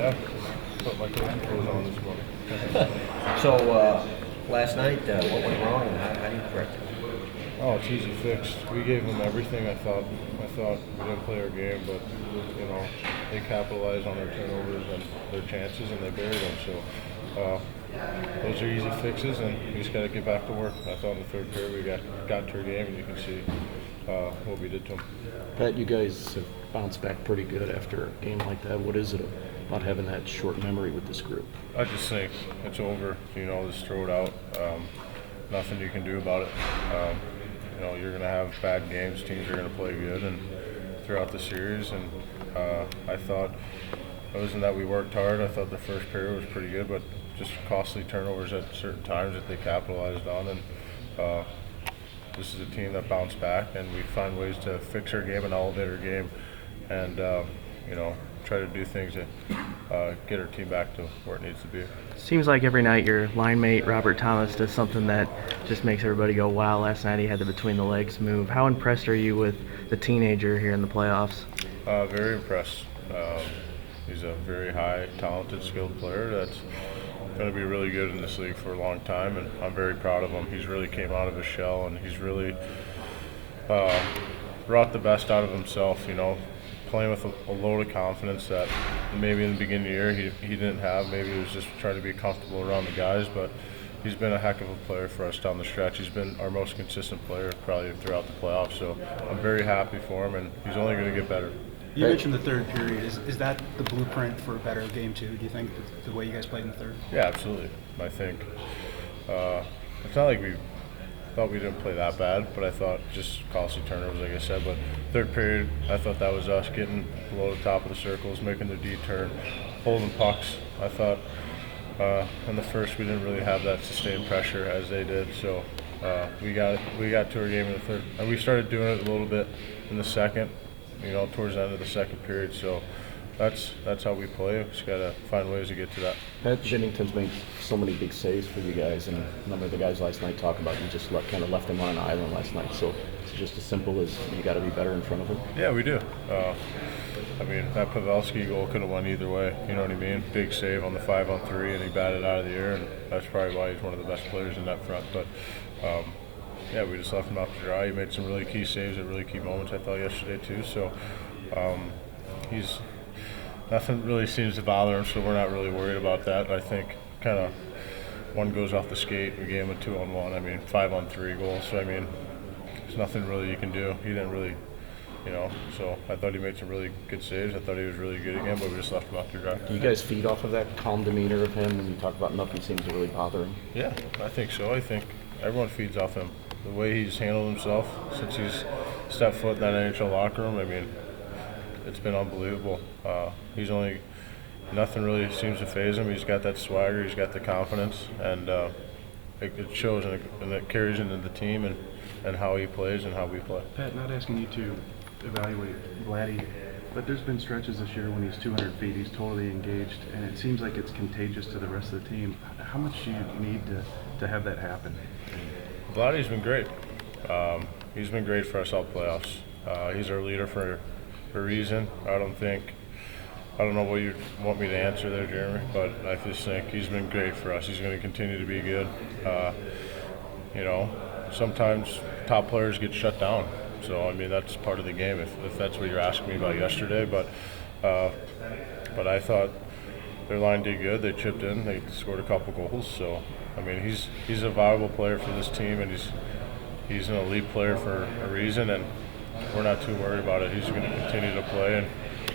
Yeah, put my coaching clothes on this morning. So last night, what went wrong, and how do you correct it? Oh, it's easy fixed. We gave them everything. I thought we didn't play our game, but they capitalized on their turnovers and their chances, and they buried them. So those are easy fixes, and we just got to get back to work. I thought in the third period we got to our game, and you can see what we did to them. Pat, you guys have bounced back pretty good after a game like that. What is it about having that short memory with this group? I just think it's over. Just throw it out. Nothing you can do about it. You're going to have bad games. Teams are going to play good and throughout the series. And I thought it wasn't that we worked hard. I thought the first period was pretty good, but just costly turnovers at certain times that they capitalized on. And this is a team that bounced back, and we find ways to fix our game and elevate our game, and try to do things that get our team back to where it needs to be. Seems like every night your line mate Robert Thomas does something that just makes everybody go, wow. Last night he had the between the legs move. How impressed are you with the teenager here in the playoffs? Very impressed. He's a very high, talented, skilled player that's going to be really good in this league for a long time, and I'm very proud of him. He's really came out of his shell, and he's really brought the best out of himself, playing with a load of confidence that maybe in the beginning of the year he didn't have. Maybe he was just trying to be comfortable around the guys, but he's been a heck of a player for us down the stretch. He's been our most consistent player probably throughout the playoffs, so I'm very happy for him, and he's only going to get better. You mentioned the third period. Is that the blueprint for a better game two, do you think, the way you guys played in the third? Yeah, absolutely. I think it's not like we thought we didn't play that bad, but I thought just costly turnovers, like I said. But third period, I thought that was us getting below the top of the circles, making the D turn, holding pucks. I thought in the first we didn't really have that sustained pressure as they did, so we got to our game in the third, and we started doing it a little bit in the second. Towards the end of the second period. So that's how we play. We just got to find ways to get to that. Pat Jennington's made so many big saves for you guys, and a number of the guys last night talk about you just kind of left him on an island last night. So it's just as simple as you got to be better in front of him. Yeah, we do. That Pavelski goal could have won either way. You know what I mean? Big save on the 5-on-3, and he batted out of the air, and that's probably why he's one of the best players in that front. But yeah, we just left him out to dry. He made some really key saves at really key moments, I thought, yesterday too. So nothing really seems to bother him, so we're not really worried about that. I think kind of one goes off the skate. We gave him a 2-on-1. 5-on-3 goal. So there's nothing really you can do. He didn't really, So I thought he made some really good saves. I thought he was really good again, but we just left him out to dry. Do you guys feed off of that calm demeanor of him when you talk about nothing seems to really bother him? Yeah, I think so. I think everyone feeds off him. The way he's handled himself since he's stepped foot in that NHL locker room, it's been unbelievable. Nothing really seems to faze him. He's got that swagger, he's got the confidence, and it shows and it carries into the team and how he plays and how we play. Pat, not asking you to evaluate Vladdy, but there's been stretches this year when he's 200 feet, he's totally engaged, and it seems like it's contagious to the rest of the team. How much do you need to have that happen? Vladdy's been great. He's been great for us all playoffs. He's our leader for a reason. I don't know what you want me to answer there, Jeremy, but I just think he's been great for us. He's going to continue to be good. Sometimes top players get shut down. So, that's part of the game, if that's what you're asking me about yesterday. But I thought their line did good. They chipped in. They scored a couple goals. So, he's a valuable player for this team, and he's an elite player for a reason, and we're not too worried about it. He's going to continue to play and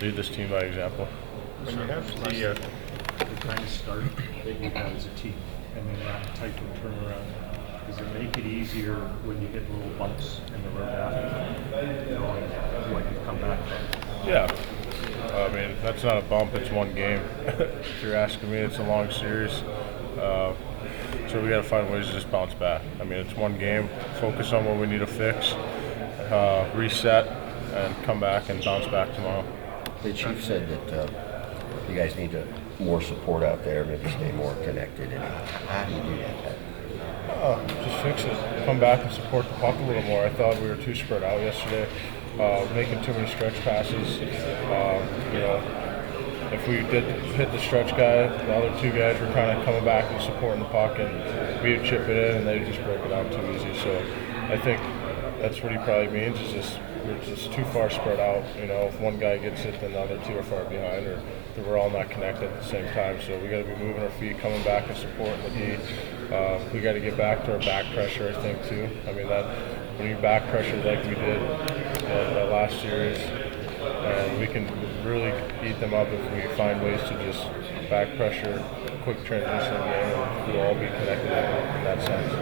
lead this team by example. When you have the kind of start that you have as a team, and then that type of turnaround, does it make it easier when you hit little bumps in the road after, what you come back from? Yeah. That's not a bump, it's one game. If you're asking me, it's a long series. So we got to find ways to just bounce back. It's one game, focus on what we need to fix, reset, and come back and bounce back tomorrow. The chief said that you guys need more support out there, maybe stay more connected. And how do you do that? Just fix it. Come back and support the puck a little more. I thought we were too spread out yesterday, making too many stretch passes. if we did hit the stretch guy, the other two guys were kind of coming back and supporting the puck, and we would chip it in, and they'd just break it out too easy. So I think that's what he probably means, is just we're just too far spread out. You know, if one guy gets it, then the other two are far behind, or we're all not connected at the same time. So we got to be moving our feet, coming back and supporting the D. We got to get back to our back pressure, I think, too. I mean, that when you back pressure like we did last series, and we can really eat them up if we find ways to just back pressure, quick transition game, and we'll all be connected in that sense.